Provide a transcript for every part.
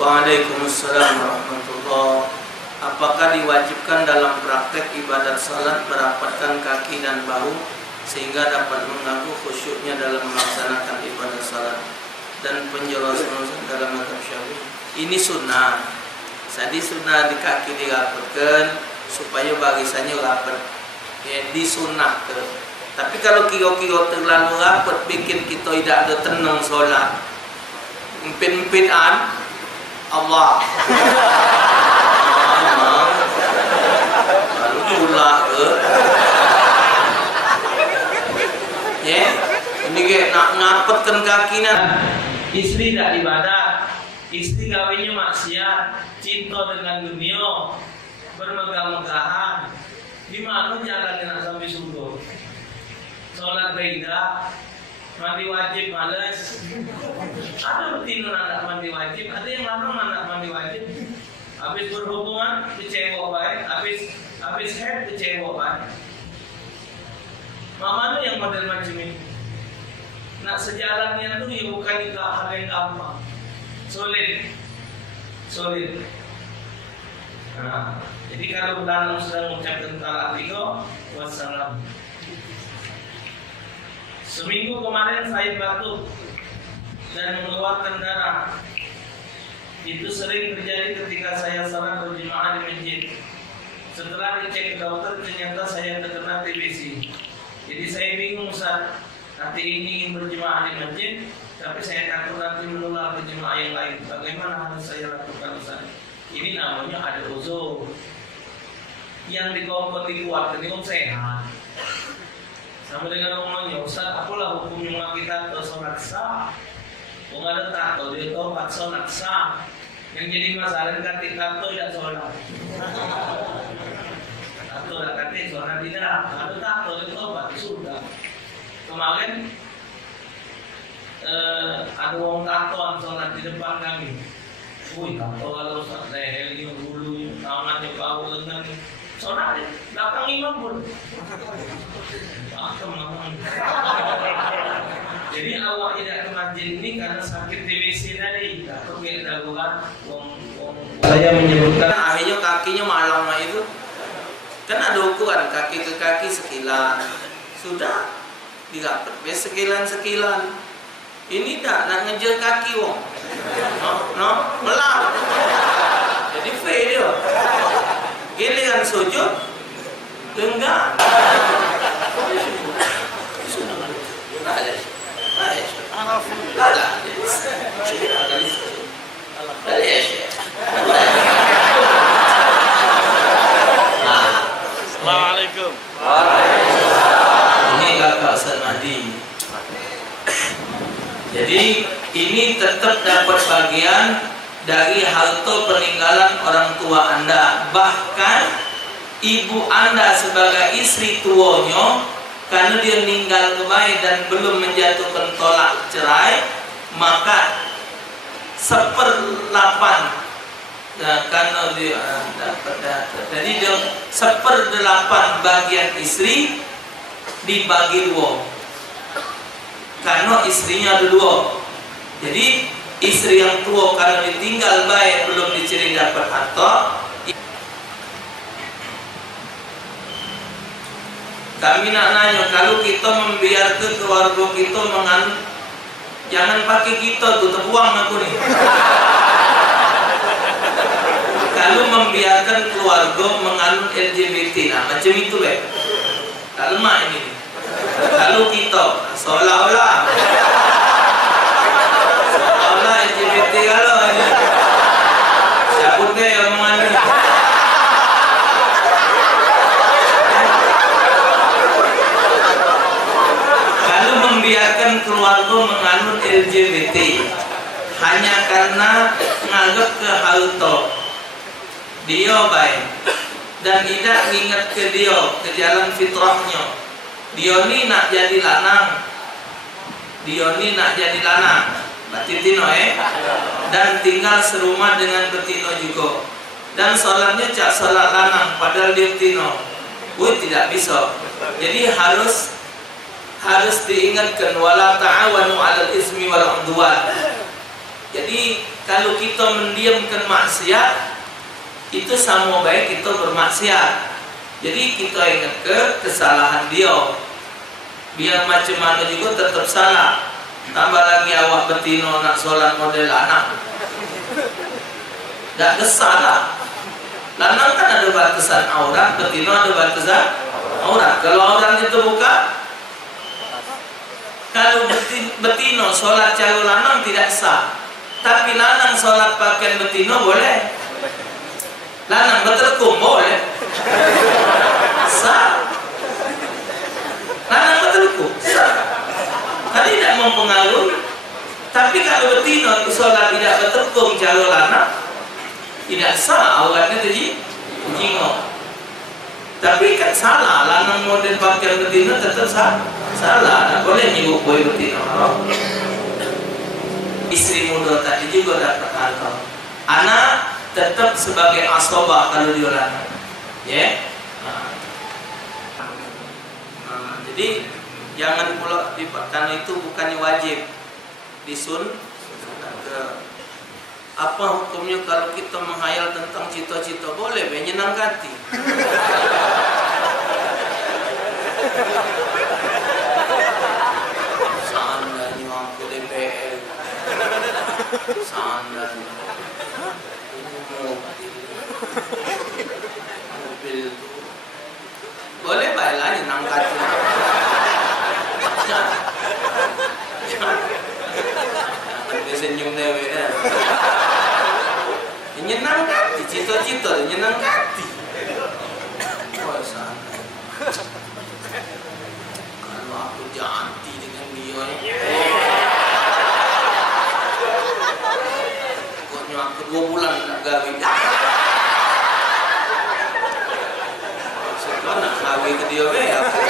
Waalaikumsalam warahmatullahi. Apakah diwajibkan dalam praktek ibadat salat merapatkan kaki dan bahu sehingga dapat mengganggu khusyuknya dalam melaksanakan ibadat salat? Dan penjelasan dalam mazhab Syafi'i ini sunnah. Jadi sunnah di kaki dirapatkan supaya barisannya rapat. Ya, disunnahkan. Tapi kalau kira-kira terlalu rapat bikin kita tidak ada tenang solat. Empit-empitan Allah. Lalu pula ke. Ya, ini kayak nak ngapetkan kakinya. Istri tidak ibadat, istri kawinnya maksiat, cinta dengan dunia, bermegah-megahan. Di mana jalannya nak sampai surga? Sholat beda, mandi wajib males. Ada betina anak mandi wajib, ada yang larang anak mandi wajib. Habis berhubungan kecewa baik, habis head kecewa baik. Mana yang model macam ini? Nak sejalannya tu ya bukan itu hal yang gampang, sulit. Nah, jadi kalau dalam sedang mengucapkan talak tiga, wassalam. Seminggu kemarin saya batuk dan mengeluarkan darah. Itu sering terjadi ketika saya salat berjemaah di masjid. Setelah dicek dokter ternyata saya terkena TBC. Jadi saya bingung Ustaz. Nanti ini ingin berjemaah di masjid, tapi saya takut nanti menular ke jemaah yang lain. Bagaimana harus saya lakukan Ustaz? Ini namanya ada uzur. Yang dikompeti kuat, ini sehat. Sama dengan ngomongnya, Ustaz, apalah hukumnya kita ke sholat sah? Ada tato, dia tobat sholat sah. Yang jadi masalah ketika tato tidak sholat. Tato tidak kata sholat tidak. Ada tato, dia tobat sudah. Kemarin ada orang tatoan sholat di depan kami. Wih, tato kalau Ustaz leher ini bulu, tangannya bau dengan sholat di belakang imam pun. Jadi awak tidak ke masjid ini karena sakit TBC tadi. Takut darurat. Saya menyebutkan akhirnya kakinya malam itu kan ada ukuran kaki ke kaki sekilan. Sudah dirapet sekilan. Ini tak nak ngejar kaki wong. Melap. Jadi fail dia. Giliran sujud enggak. Assalamualaikum. Ini kakak Sanadi. Jadi ini tetap dapat bagian dari harta peninggalan orang tua Anda. Bahkan ibu Anda sebagai istri tuanya, karena dia meninggal kembali dan belum menjatuhkan tolak cerai, maka 1/8 karena dia dapat jadi dia 1/8 bagian istri dibagi 2 karena istrinya ada 2. Jadi istri yang tua karena ditinggal baik belum diciri dapat harta. Kami nak nanya, kalau kita membiarkan keluarga kita menganut, jangan pakai kita tuh, terbuang aku nih. Kalau membiarkan keluarga menganut LGBT, nah macam itu leh. Tak lemah ini. Kalau kita seolah-olah LGBT kalau ini, siapun ke yang menganut. Membiarkan keluarga menganut LGBT hanya karena menganggap ke harta dia baik dan tidak ingat ke dia ke jalan fitrahnya. Dia ni nak jadi lanang, batitino dan tinggal serumah dengan betino juga, dan sholatnya cak sholat lanang padahal dia betino. Tidak bisa. Jadi harus diingatkan wala ta'awanu 'alal ismi wal 'udwan. Jadi kalau kita mendiamkan maksiat, itu sama baik kita bermaksiat. Jadi kita ingat ke kesalahan dia, biar macam mana juga tetap salah. Tambah lagi awak betino nak sholat model anak, tak kesalah. Lanang kan ada batasan aurat, betino ada batasan aurat. Kalau aurat itu buka, kalau betino sholat cara lanang tidak sah, tapi lanang sholat pakaian betino boleh. Lanang berterkum boleh, sah. Lanang berterkum sah, kan tidak mempengaruhi. Tapi kalau betino sholat tidak berterkum cara lanang, tidak sah, auratnya jadi jingok. Tapi kan salah, lanang model pakaian betina tetap salah, tak boleh nyibuk boy betina. Istri muda tadi juga dapat akal. Anak tetap sebagai asobah kalau dia lanang, ya. Jadi jangan pula karena itu bukannya wajib disun. Apa hukumnya kalau kita menghayal tentang cita-cita? Boleh, menyenang hati. Seandainya aku DPR, seandainya mobil itu, boleh baiklah nyenang hati. Jangan senyum dewe. Nyenang hati, cita-cita nyenang hati. Oh, santai. Kalau aku janti dengan dia, pokoknya aku 2 bulan tak gawe. Setelah nak gawe ke dia, aku.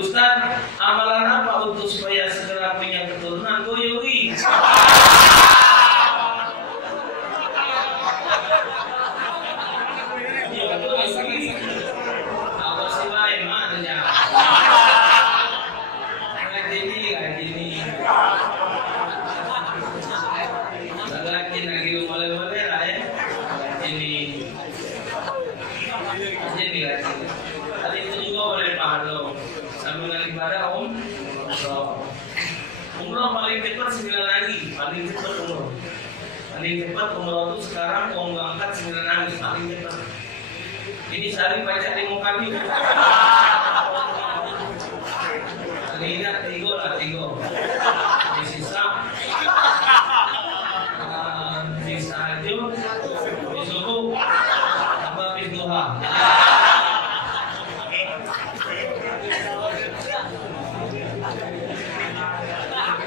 Ustaz, amalan apa untuk supaya segera punya keturunan? Goyoi. Apa sih baik mana ya? Kayak gini. Lagi boleh lah ya. Ini. Jadi lagi. Tadi itu juga boleh paham. Sambil ibadah umroh paling cepat 9 hari, paling cepat umroh. Paling cepat umroh itu sekarang mau berangkat 9 hari, paling cepat. Ini sehari baca 5 kali. Tidak 3 lah 3. Di sisa aja, di subuh, tambah di duha.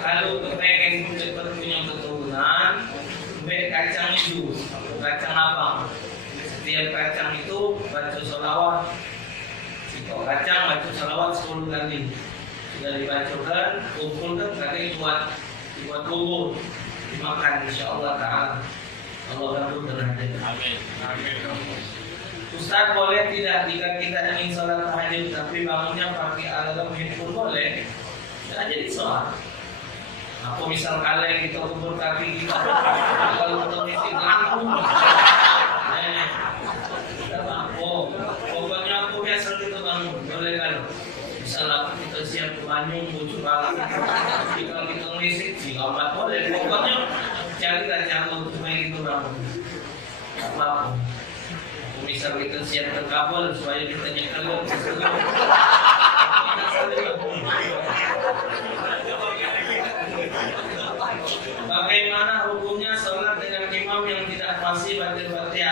Kalau pengen cepat punya keturunan, beli kacang hijau, kacang abang. Setiap kacang itu baca sholawat. Jika kacang baca sholawat 10 kali. Sudah dibacakan, kumpulkan kali dibuat bubur, dimakan insyaallah taala. Allah kabulkan hajat. Amin. Ustaz, boleh tidak jika kita ingin sholat tahajud tapi bangunnya pakai alarm handphone boleh? Tidak jadi sholat. Aku misal kalian kita kubur kaki kita, kalau kita mesti ngangkung. Pokoknya aku biasa gitu bangun, boleh kalau. Misal kita siap ke Bandung, bujuk balik. Kalau kita ngelisik, jika empat boleh. Pokoknya carilah cara supaya kita bangun. Apa-apa. Misal kita siap ke Kabul supaya kita nyekel. Bagaimana hukumnya sholat dengan imam yang tidak fasih baca-baca?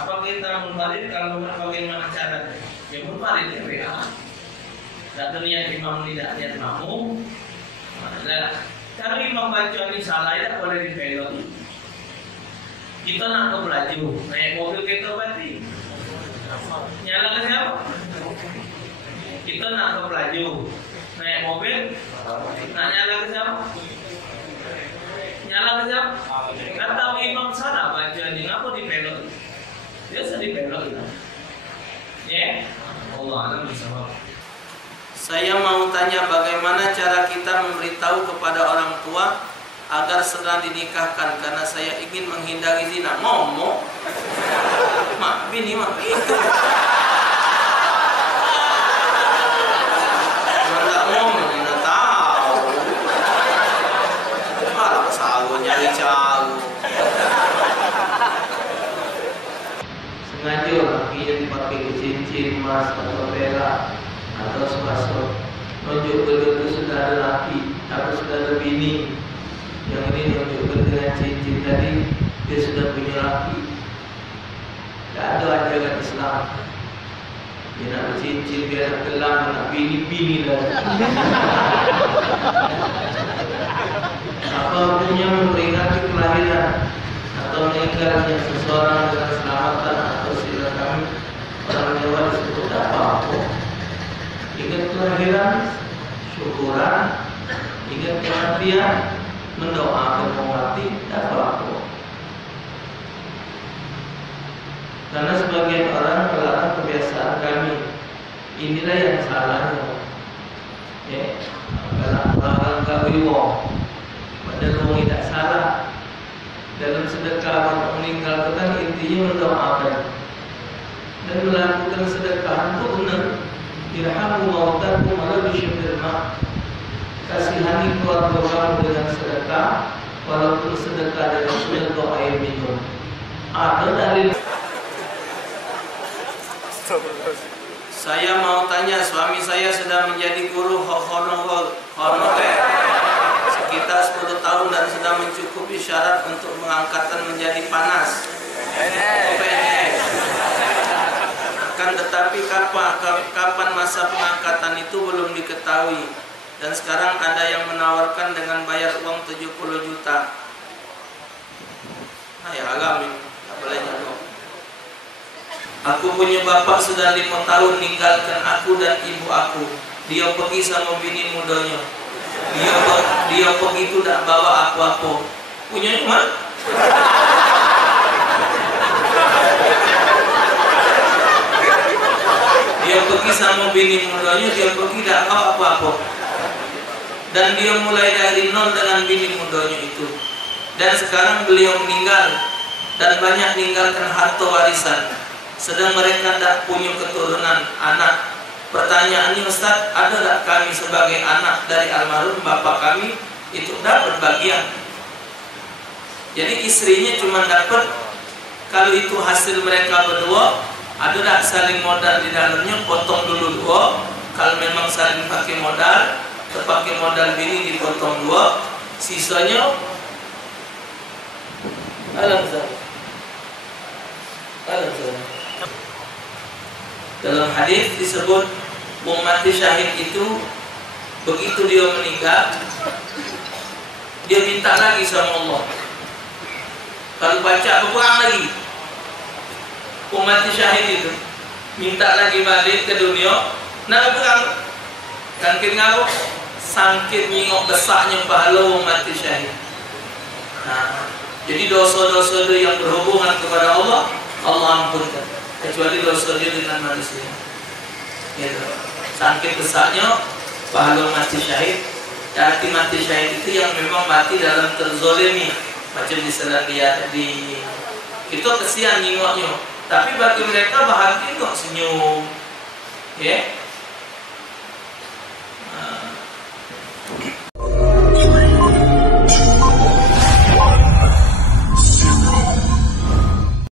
Apa kita munfarid? Kalau bagaimana caranya? Ya munfarid ya. Tak niat imam tidak niat makmum. Kalau imam baca ini salah, tidak boleh dibelok. Kita nak ke pelaju, naik mobil kita berarti nyala ke siapa? Kita nak ke pelaju, naik mobil, nak nyala ke siapa? Nyala ke siapa? Kan tahu imam salah baca ini, ngapa dibelok? Biasa dibelok. Ya, Allah alam bersama. Saya mau tanya bagaimana cara kita memberitahu kepada orang tua agar segera dinikahkan karena saya ingin menghindari zina. Ngomong, mak bini mak itu. Nggak ngomong, nggak tahu. Malah sagu nyari cagu. Sengaja lakinya dipakai cincin emas atau perak atau sepasang. Nunjuk betul itu sudah ada laki atau sudah ada bini. Yang ini nunjukkan dengan cincin tadi dia sudah punya laki. Tidak ada ajaran Islam. Dia nak bercincin, dia nak gelang, nak bini-bini dah. Apa hukumnya memperingati kelahiran atau meninggalnya seseorang dengan selamatan atau silaturahmi orang Jawa disebut apa? Ingat kelahiran, syukuran, ingat kematian, mendoakan mau mati, tak apa. Karena sebagian orang melarang kebiasaan kami. Inilah yang salahnya. Ya, kalau orang kawiwo, padahal orang tidak salah. Dalam sedekah orang meninggal kan intinya mendoakan dan melakukan sedekah itu benar. Irhamu mautakum walau bisyifir ma. Kasihani keluarga kamu dengan sedekah, walaupun sedekah dengan sedotan air minum. Ada dalil. Saya mau tanya, suami saya sudah menjadi guru honorer sekitar 10 tahun dan sudah mencukupi syarat untuk mengangkatan menjadi panas. Akan tetapi kapan masa pengangkatan itu belum diketahui. Dan sekarang ada yang menawarkan dengan bayar uang 70 juta. Nah ya agak tak boleh nyambung. Aku punya bapak sudah 5 tahun ninggalkan aku dan ibu aku. Dia pergi sama bini mudanya. Dia pergi itu tak bawa apa-apa. Punya cuma dia pergi sama bini mudanya, dia pergi tak bawa apa-apa. Dan dia mulai dari nol dengan bini mudanya itu. Dan sekarang beliau meninggal dan banyak meninggalkan harta warisan. Sedang mereka tak punya keturunan anak. Pertanyaannya, Ustaz, ada tak kami sebagai anak dari almarhum bapak kami itu dapat bagian? Jadi istrinya cuma dapat kalau itu hasil mereka berdua. Ada tak saling modal di dalamnya? Potong dulu 2. Kalau memang saling pakai modal, terpakai modal bini dipotong 2. Sisanya alhamdulillah. Dalam hadis disebut mati syahid itu begitu dia meninggal, dia minta lagi sama Allah. Kalau baca berkurang lagi. Mati syahid itu minta lagi balik ke dunia, nak berkurang. Kan kenapa? Sangkit nyingok besarnya pahala mati syahid. Nah, jadi dosa-dosa yang berhubungan kepada Allah, Allah ampunkan. Kecuali dosa dia dengan manusia. Gitu. Sakit besarnya pahala mati syahid. Arti mati syahid itu yang memang mati dalam terzolimi, macam di Selandia di itu kesian nyingoknya. Tapi bagi mereka bahagia kok senyum. Ya.